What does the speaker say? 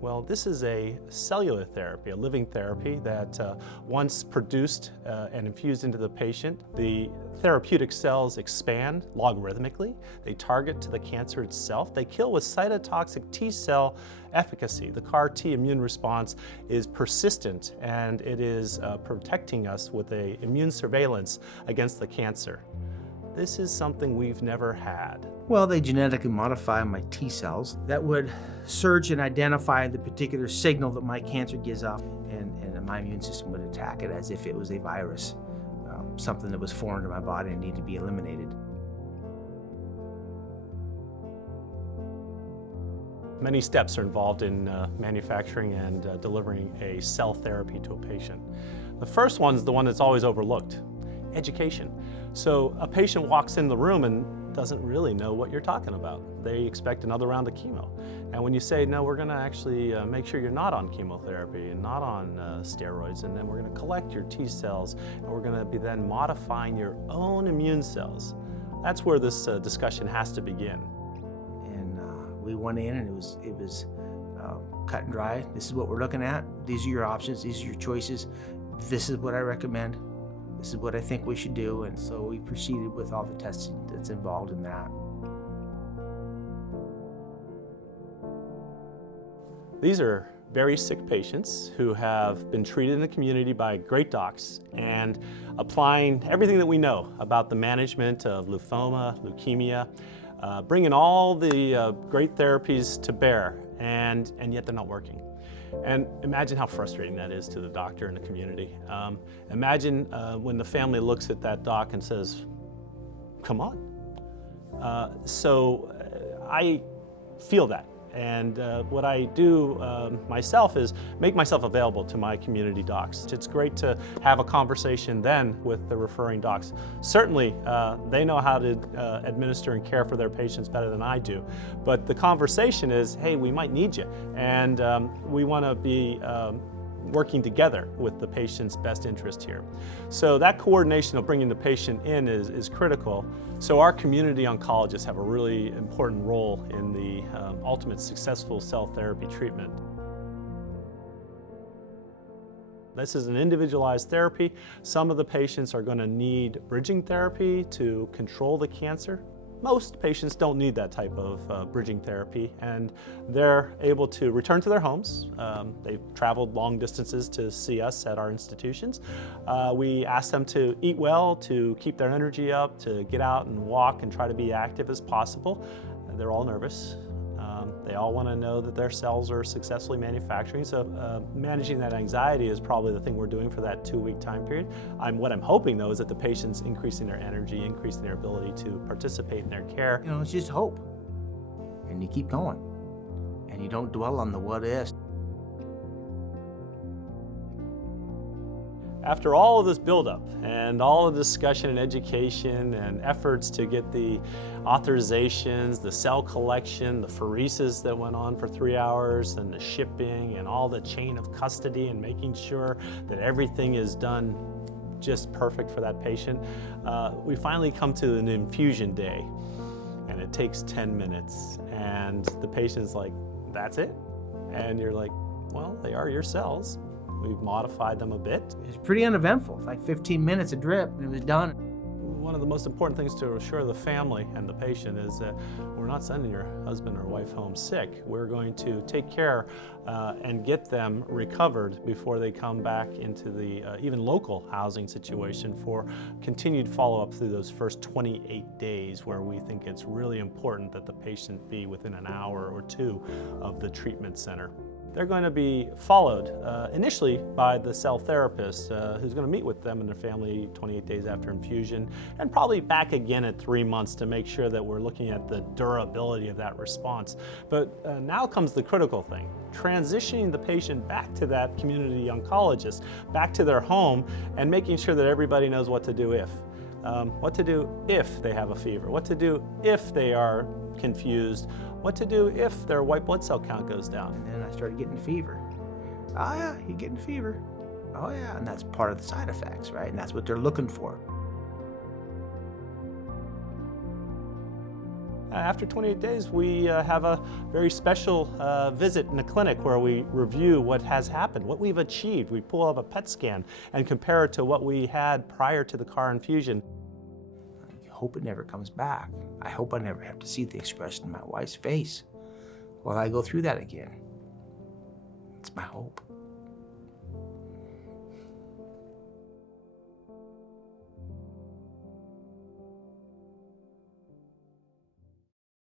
Well, this is a cellular therapy, a living therapy that once produced and infused into the patient, the therapeutic cells expand logarithmically. They target to the cancer itself. They kill with cytotoxic T cell efficacy. The CAR T immune response is persistent, and it is protecting us with an immune surveillance against the cancer. This is something we've never had. Well, they genetically modify my T cells that would search and identify the particular signal that my cancer gives off, and my immune system would attack it as if it was a virus, something that was foreign to my body and needed to be eliminated. Many steps are involved in manufacturing and delivering a cell therapy to a patient. The first one is the one that's always overlooked: education. So a patient walks in the room and doesn't really know what you're talking about. They expect another round of chemo. And when you say, no, we're gonna actually make sure you're not on chemotherapy and not on steroids, and then we're gonna collect your T cells, and we're gonna be then modifying your own immune cells. That's where this discussion has to begin. And we went in and it was cut and dry. This is what we're looking at. These are your options, these are your choices. This is what I recommend. This is what I think we should do, and so we proceeded with all the testing that's involved in that. These are very sick patients who have been treated in the community by great docs and applying everything that we know about the management of lymphoma, leukemia, bringing all the great therapies to bear, and yet they're not working. And imagine how frustrating that is to the doctor and the community. Imagine when the family looks at that doc and says, come on. So I feel that. And what I do myself is make myself available to my community docs. It's great to have a conversation then with the referring docs. Certainly, they know how to administer and care for their patients better than I do. But the conversation is, hey, we might need you. And we want to be working together with the patient's best interest here. So that coordination of bringing the patient in is critical. So our community oncologists have a really important role in the ultimate successful cell therapy treatment. This is an individualized therapy. Some of the patients are going to need bridging therapy to control the cancer. Most patients don't need that type of bridging therapy, and they're able to return to their homes. They've traveled long distances to see us at our institutions. We ask them to eat well, to keep their energy up, to get out and walk and try to be active as possible. They're all nervous. They all want to know that their cells are successfully manufacturing, so managing that anxiety is probably the thing we're doing for that 2-week time period. What I'm hoping, though, is that the patient's increasing their energy, increasing their ability to participate in their care. You know, it's just hope. And you keep going. And you don't dwell on the what ifs. After all of this buildup and all of the discussion and education and efforts to get the authorizations, the cell collection, the pheresis that went on for 3 hours, and the shipping and all the chain of custody and making sure that everything is done just perfect for that patient, we finally come to an infusion day, and it takes 10 minutes, and the patient's like, that's it? And you're like, well, they are your cells. We've modified them a bit. It's pretty uneventful, like 15 minutes a drip, and it was done. One of the most important things to assure the family and the patient is that we're not sending your husband or wife home sick. We're going to take care and get them recovered before they come back into the even local housing situation for continued follow-up through those first 28 days, where we think it's really important that the patient be within an hour or two of the treatment center. They're going to be followed initially by the cell therapist who's going to meet with them and their family 28 days after infusion, and probably back again at 3 months to make sure that we're looking at the durability of that response. But now comes the critical thing: transitioning the patient back to that community oncologist, back to their home, and making sure that everybody knows what to do if. What to do if they have a fever, what to do if they are confused, what to do if their white blood cell count goes down. And then I started getting fever. Oh yeah, you're getting fever. Oh yeah, and that's part of the side effects, right? And that's what they're looking for. After 28 days, we have a very special visit in the clinic where we review what has happened, what we've achieved. We pull up a PET scan and compare it to what we had prior to the CAR infusion. I hope it never comes back. I hope I never have to see the expression on my wife's face while I go through that again. It's my hope.